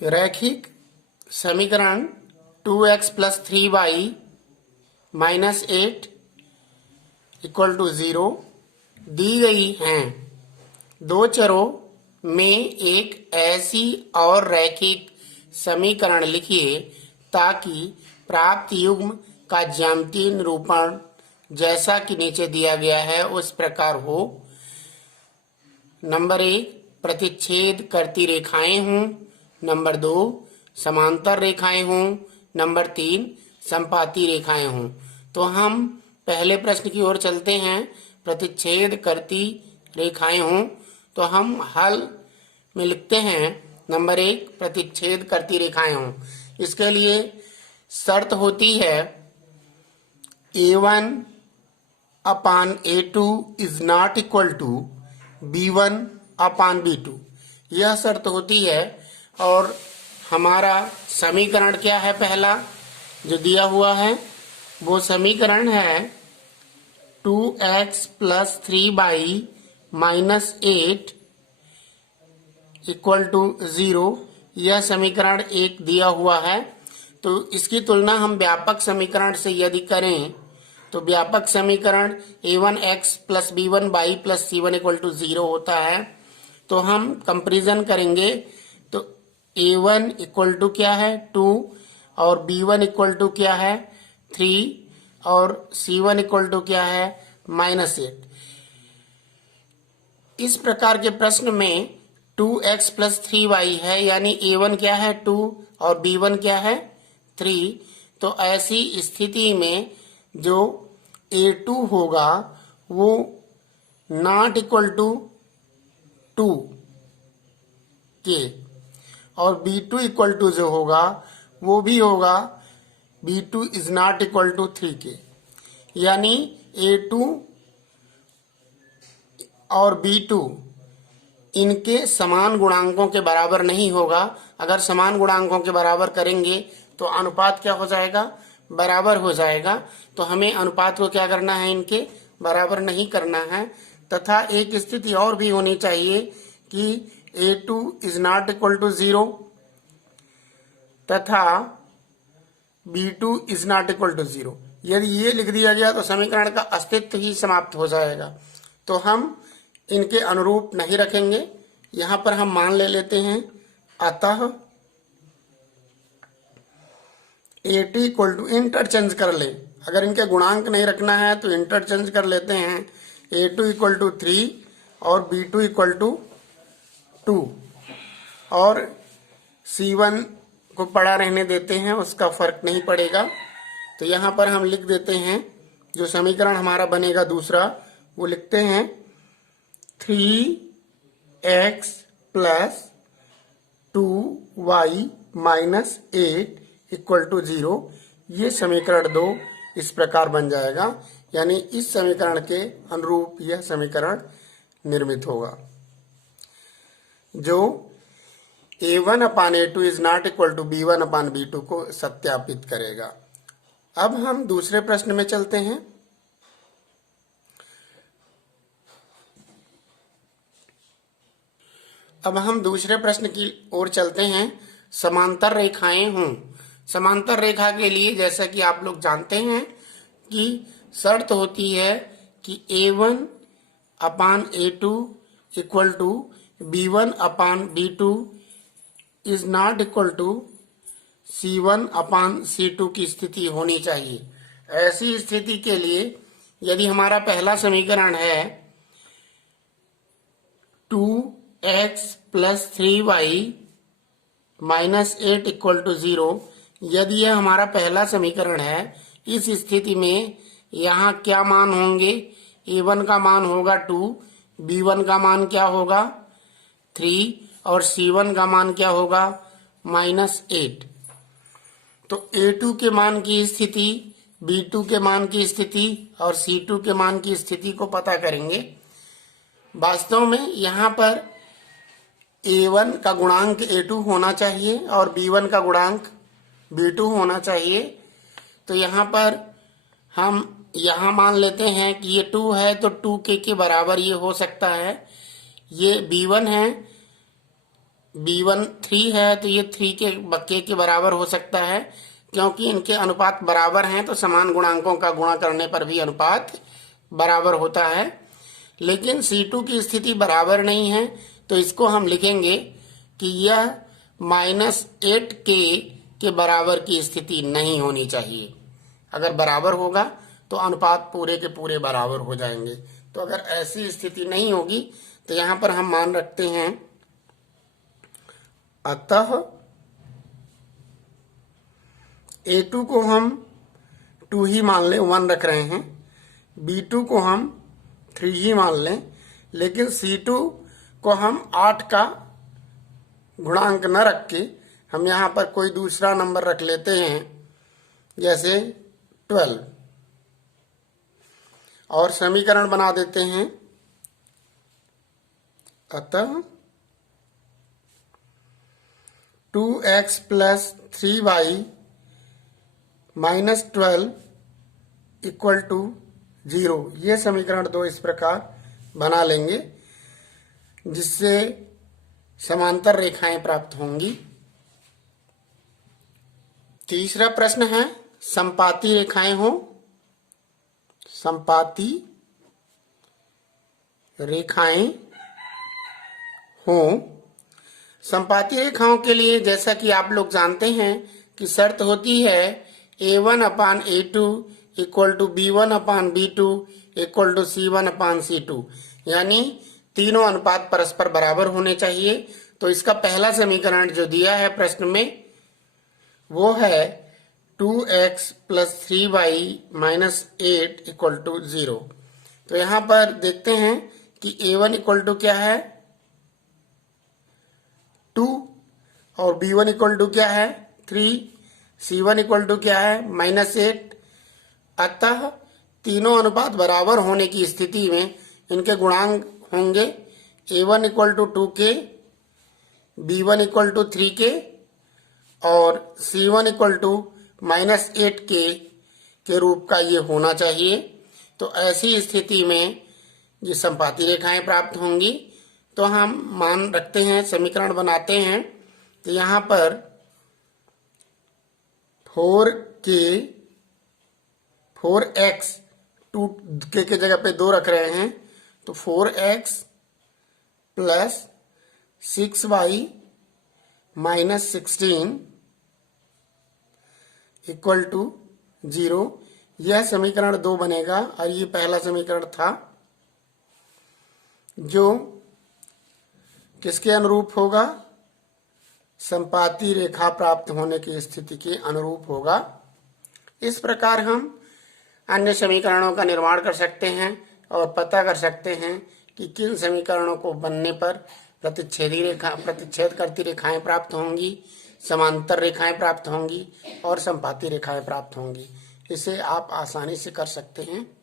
रैखिक समीकरण 2x plus 3y minus 8 equal to 0 दी गई हैं। दो चरों में एक ऐसी और रैखिक समीकरण लिखिए ताकि प्राप्त युग्म का ज्यामितीय निरूपण जैसा कि नीचे दिया गया है उस प्रकार हो। नंबर 1 प्रतिच्छेद करती रेखाएं हों। नंबर 2 समांतर रेखाएं हों। नंबर 3 संपाती रेखाएं हों। तो हम पहले प्रश्न की ओर चलते हैं। प्रतिच्छेद करती रेखाएं हों तो हम हल में लिखते हैं नंबर 1 प्रतिच्छेद करती रेखाएं हों। इसके लिए शर्त होती है A1 upon A2 is not equal to B1 upon B2। यह शर्त होती है। और हमारा समीकरण क्या है? पहला जो दिया हुआ है वो समीकरण है 2x plus 3y minus 8 equal to 0। यह समीकरण एक दिया हुआ है। तो इसकी तुलना हम व्यापक समीकरण से यदि करें तो व्यापक समीकरण a1x plus b1y plus c1 equal to 0 होता है। तो हम कंपेरिजन करेंगे तो a1 इक्वल टू क्या है 2 और b1 इक्वल टू क्या है 3 और c1 इक्वल टू क्या है माइनस 8। इस प्रकार के प्रश्न में 2x प्लस 3y है, यानी a1 क्या है 2 और b1 क्या है 3। तो ऐसी स्थिति में जो a2 होगा वो नॉट इक्वल टू 2 के और b2 इक्वल टू जो होगा वो भी होगा b2 is not equal to 3 के। यानी a2 और b2 इनके समान गुणांकों के बराबर नहीं होगा। अगर समान गुणांकों के बराबर करेंगे तो अनुपात क्या हो जाएगा? बराबर हो जाएगा। तो हमें अनुपात को क्या करना है? इनके बराबर नहीं करना है। तथा एक स्थिति और भी होनी चाहिए कि a2 is not equal to 0 तथा b2 is not equal to 0। यदि ये लिख दिया गया तो समीकरण का अस्तित्व ही समाप्त हो जाएगा। तो हम इनके अनुरूप नहीं रखेंगे। यहां पर हम मान ले लेते हैं अतः a2 इक्वल टू इंटरचेंज कर ले। अगर इनके गुणांक नहीं रखना है तो इंटरचेंज कर लेते हैं a2 इक्वल टू 3 और b2 इक्वल टू 2 और c1 को पड़ा रहने देते हैं, उसका फर्क नहीं पड़ेगा। तो यहां पर हम लिख देते हैं जो समीकरण हमारा बनेगा दूसरा वो लिखते हैं 3x plus 2y minus 8 equal to 0। ये समीकरण 2 इस प्रकार बन जाएगा। यानी इस समीकरण के अनुरूप यह समीकरण निर्मित होगा जो a1 upon a2 is not equal to b1 upon b2 को सत्यापित करेगा। अब हम दूसरे प्रश्न में चलते हैं। अब हम दूसरे प्रश्न की ओर चलते हैं। समांतर रेखाएं हों। समांतर रेखा के लिए जैसा कि आप लोग जानते हैं कि शर्त होती है कि a1 upon a2 equal to b1 upon b2 is not equal to c1 upon c2 की स्थिति होनी चाहिए। ऐसी स्थिति के लिए यदि हमारा पहला समीकरण है 2x plus 3y minus 8 equal to 0, यदि यह हमारा पहला समीकरण है, इस स्थिति में यहाँ क्या मान होंगे? a1 का मान होगा 2, b1 का मान क्या होगा 3 और c1 का मान क्या होगा माइनस 8। तो a2 के मान की स्थिति, b2 के मान की स्थिति और c2 के मान की स्थिति को पता करेंगे। वास्तव में यहाँ पर a1 का गुणांक a2 होना चाहिए और b1 का गुणांक b2 होना चाहिए। तो यहाँ पर हम यहाँ मान लेते हैं कि ये 2 है तो 2k के बराबर ये हो सकता है। ये b1 है, B1 3 है तो ये 3 के बराबर हो सकता है, क्योंकि इनके अनुपात बराबर हैं तो समान गुणांकों का गुणा करने पर भी अनुपात बराबर होता है। लेकिन C2 की स्थिति बराबर नहीं है तो इसको हम लिखेंगे कि यह -8K के बराबर की स्थिति नहीं होनी चाहिए। अगर बराबर होगा तो अनुपात पूरे के पूरे बराबर हो जाएंगे। तो अगर ऐसी स्थिति नहीं होगी तो यहाँ पर हम मान रखते हैं, अतः A2 को हम 2 ही मान लें, 1 रख रहे हैं, B2 को हम 3 ही मान लें, लेकिन C2 को हम 8 का गुणांक न रख के हम यहाँ पर कोई दूसरा नंबर रख लेते हैं, जैसे 12, और समीकरण बना देते हैं। अतः 2x + 3y - 12 = 0। ये समीकरण 2 इस प्रकार बना लेंगे जिससे समांतर रेखाएं प्राप्त होंगी। तीसरा प्रश्न है, समपाती रेखाएं हो, समपाती रेखाएं हो। समपाती रेखाओं के लिए जैसा कि आप लोग जानते हैं कि शर्त होती है A1/A2 = B1/B2 = C1/C2, यानी तीनों अनुपात परस्पर बराबर होने चाहिए। तो इसका पहला समीकरण जो दिया है प्रश्न में वो है 2x + 3y - 8 = 0। तो यहाँ पर देखते हैं कि A1 = क्या है, 2, और B1 = क्या है, 3, C1 = क्या है, -8। अतः तीनों अनुपात बराबर होने की स्थिति में इनके गुणांक होंगे A1 = 2K, B1 = 3K और C1 = -8K के रूप का ये होना चाहिए। तो ऐसी स्थिति में ये समपाती रेखाएं प्राप्त होंगी। तो हम मान रखते हैं, समीकरण बनाते हैं। तो यहाँ पर 4x 2K के जगह पे 2 रख रहे हैं, तो 4x + 6y - 16 = 0। यह समीकरण 2 बनेगा और ये पहला समीकरण था जो किसके अनुरूप होगा, समपाती रेखा प्राप्त होने की स्थिति के अनुरूप होगा। इस प्रकार हम अन्य समीकरणों का निर्माण कर सकते हैं और पता कर सकते हैं कि किन समीकरणों को बनने पर प्रतिच्छेद करती रेखाएं प्राप्त होंगी, समांतर रेखाएं प्राप्त होंगी और समपाती रेखाएं प्राप्त होंगी। इसे आप आसानी से कर सकते हैं।